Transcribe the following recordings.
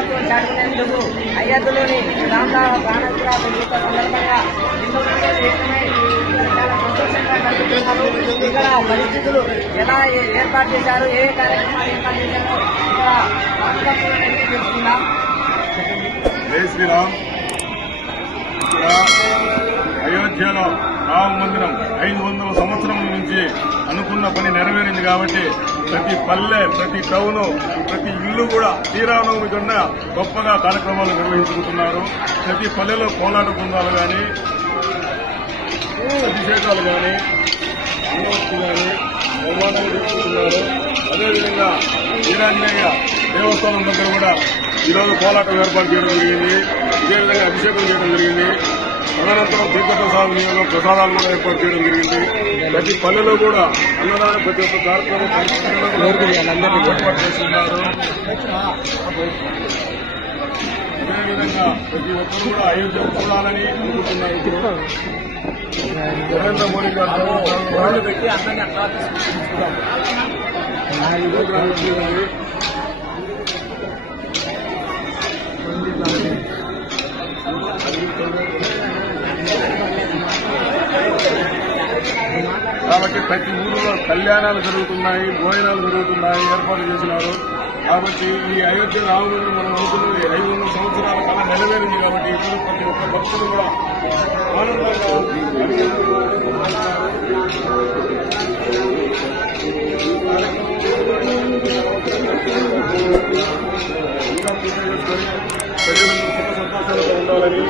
ఉత్సాహంగా చాటుకునేందుకు అయోధ్యలోని రామరామ ప్రాణపుర సందర్భంగా చాలా సంతోషంగా ఇక్కడ పరిస్థితులు ఎలా ఏర్పాటు చేశారు? ఏ కార్యక్రమాలు ఏర్పాటు చేశారు ఇక్కడ తెలుసుకుందాం జై శ్రీరామ్. ఇక్కడ అయోధ్యలో రామ మందిరం ఐదు వందల సంవత్సరం నుంచి అనుకున్న పని నెరవేరింది కాబట్టి ప్రతి పల్లె ప్రతి టౌన్ ప్రతి ఇల్లు కూడా శ్రీరామనవమి కన్నా గొప్పగా కార్యక్రమాలు నిర్వహించుకుంటున్నారు. ప్రతి పల్లెలో కోలాట బృందాలు కానీ అభిషేకాలు కానీ అన్నవస్తు కానీ నిర్మాణాలు చేసుకుంటున్నారు అదేవిధంగా వీరాంజనేయ దేవస్థానం దగ్గర కూడా ఈరోజు కోలాటం ఏర్పాటు చేయడం జరిగింది. ఇదేవిధంగా అభిషేకం చేయడం జరిగింది. తదనంతరం తీర్థప్రసాదం నియోగం ప్రసాదాలు కూడా ఏర్పాటు చేయడం జరిగింది. ప్రతి పల్లెలో కూడా అన్నదానం ప్రతి ఒక్క కార్యక్రమం ఏర్పాటు చేస్తున్నారు. అదేవిధంగా ప్రతి ఒక్కరు కూడా అయోధ్య చూడాలని అనుకుంటున్నారు ఇప్పుడు. నరేంద్ర మోడీ గారు పెట్టి అందరినీ అట్లా తీసుకుంటున్నాం కాబట్టి ప్రతి ఊరిలో కళ్యాణాలు జరుగుతున్నాయి భోజనాలు జరుగుతున్నాయి ఏర్పాటు చేసినారు కాబట్టి ఈ అయోధ్య రాముడిని మనం అనుకున్నది ఐదు వందల సంవత్సరాల కళ నెరవేరింది కాబట్టి ఇప్పుడు ప్రతి ఒక్క భక్తులు కూడా ఆనందంగా ఇంకా పూజ చేసుకొని ప్రజలందరూ సుఖ సంతోషాలతో ఉండాలని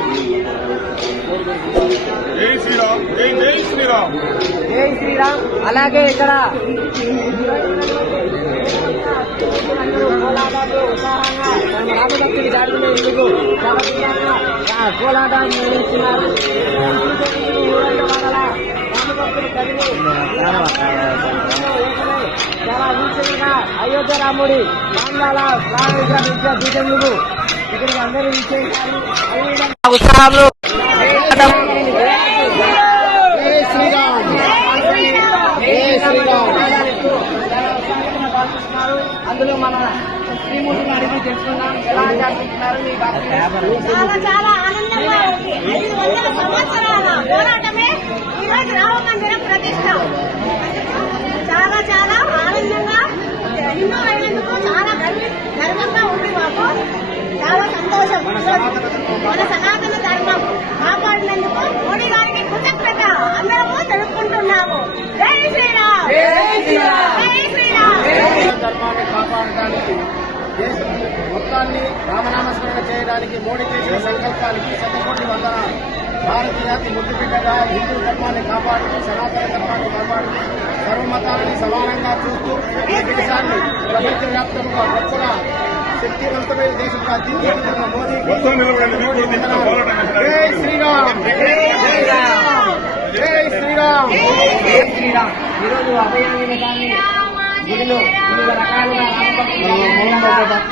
జై శ్రీరామ్ జై జై శ్రీరామ్. జై శ్రీరామ్. అలాగే ఇక్కడ రామభక్తులు నిర్వహిస్తున్నారు చాలా వీక్షణగా అయోధ్య రాముడి రాంగాల ప్రాణ విగ్రహ ఇక్కడికి అందరూ విచ్చేసారు అందులో మన శ్రీమూర్తి అడిగి తెలుసుకున్నాం ఎలా ఆచరిస్తున్నారు మీ చాలా చాలా ఆనందంగా ఉంది. ఐదు వందల సంవత్సరాల పోరాటమే ఈరోజు ప్రతిష్ట. చాలా చాలా ఆనందంగా హిందూ అయినందుకు చాలా గర్వంగా ఉంది మాకు. చాలా సంతోషం. మన సనాతన కాపాడినందుకు మోడీ గారికి కృతజ్ఞత. అందరము తెలుపుకుంటున్నాము. జై శ్రీరామ్. జై ధర్మాన్ని కాపాడటానికి దేశం మొత్తాన్ని రామనామస్మరణ చేయడానికి మోడీ చేసిన సంకల్పానికి శతకోటి వందన భారతీయ జాతి ముద్దుబిడ్డగా హిందూ ధర్మాన్ని కాపాడుతూ సనాతన ధర్మాన్ని కాపాడుతూ సర్వమతాన్ని సమానంగా చూస్తూ ఈ దేశాన్ని ప్రపంచవ్యాప్తంగా గొప్పగా శక్తివంతమైన దీంట్లో పోరాటం చేసిన జై శ్రీరామ్ జై శ్రీరామ్ జై శ్రీరామ్. జై శ్రీరామ్. ఈరోజు అభయాంజనేయాన్ని గుడిలో వివిధ రకాలుగా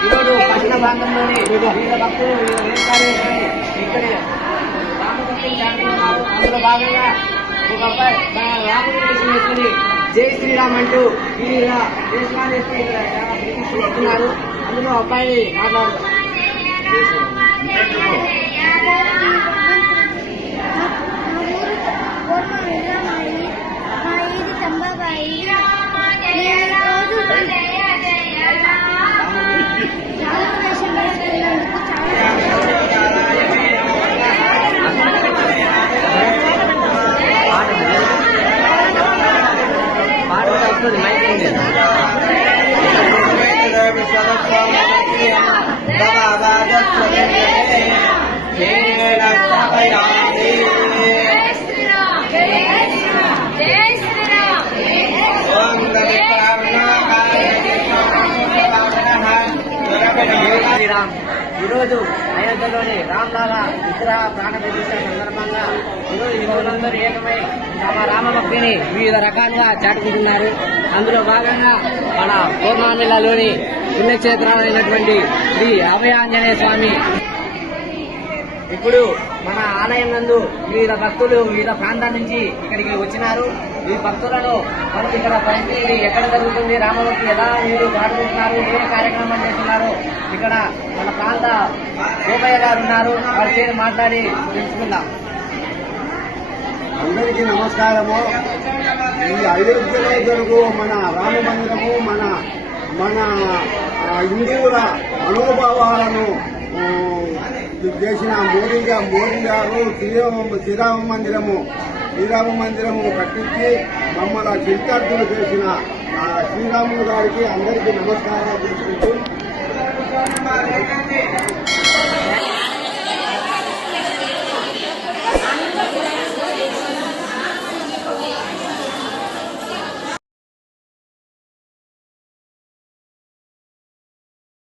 ఈరోజు పట్టణ ప్రాంతంలోని వివిధ భక్తులు వివిధ వేషాలు ఇక్కడ రామభక్తులు అందులో భాగంగా ఒక అబ్బాయి వేసుకుని జై శ్రీరామ్ అంటూ ఈ వేషాలు వేస్తే ఇక్కడ అందులో అబ్బాయి మాట్లాడుతున్నారు వస్తుంది మైక్ ఈరోజు అయోధ్యలోని రామ్లాలా విగ్రహ ప్రాణ ప్రతిష్ట సందర్భంగా ఈరోజు ఏకమై తమ రామభక్తిని వివిధ రకాలుగా చాటుకుంటున్నారు. అందులో భాగంగా మన పూర్ణామిలలోని పుణ్యక్షేత్రాలైనటువంటి శ్రీ అభయాంజనేయ స్వామి ఇప్పుడు మన ఆలయం నందు వివిధ భక్తులు వివిధ ప్రాంతాల నుంచి ఇక్కడికి వచ్చినారు. ఈ భక్తులను మనకు ఇక్కడ పరిస్థితి ఎక్కడ జరుగుతుంది? రామభక్తి ఎలా మీరు పాడుకుంటున్నారు ఏ కార్యక్రమాలు చేస్తున్నారు? ఇక్కడ మన ప్రాంత గోపయ్య గారు ఉన్నారు. వారి పేరు మాట్లాడి తెలుసుకుందాం. అందరికీ నమస్కారము. ఈ అయోధ్యలో జరుగు మన రామ మందిరము మన మన హిందువుల మనోభావాలను చేసిన మోడీ మోడీ గారు శ్రీరామ శ్రీరామ మందిరము శ్రీరామ మందిరము కట్టించి మమ్మల్ని చిత్తార్థులు చేసిన శ్రీరాములు గారికి అందరికీ నమస్కారాలు చేసుకుంటూ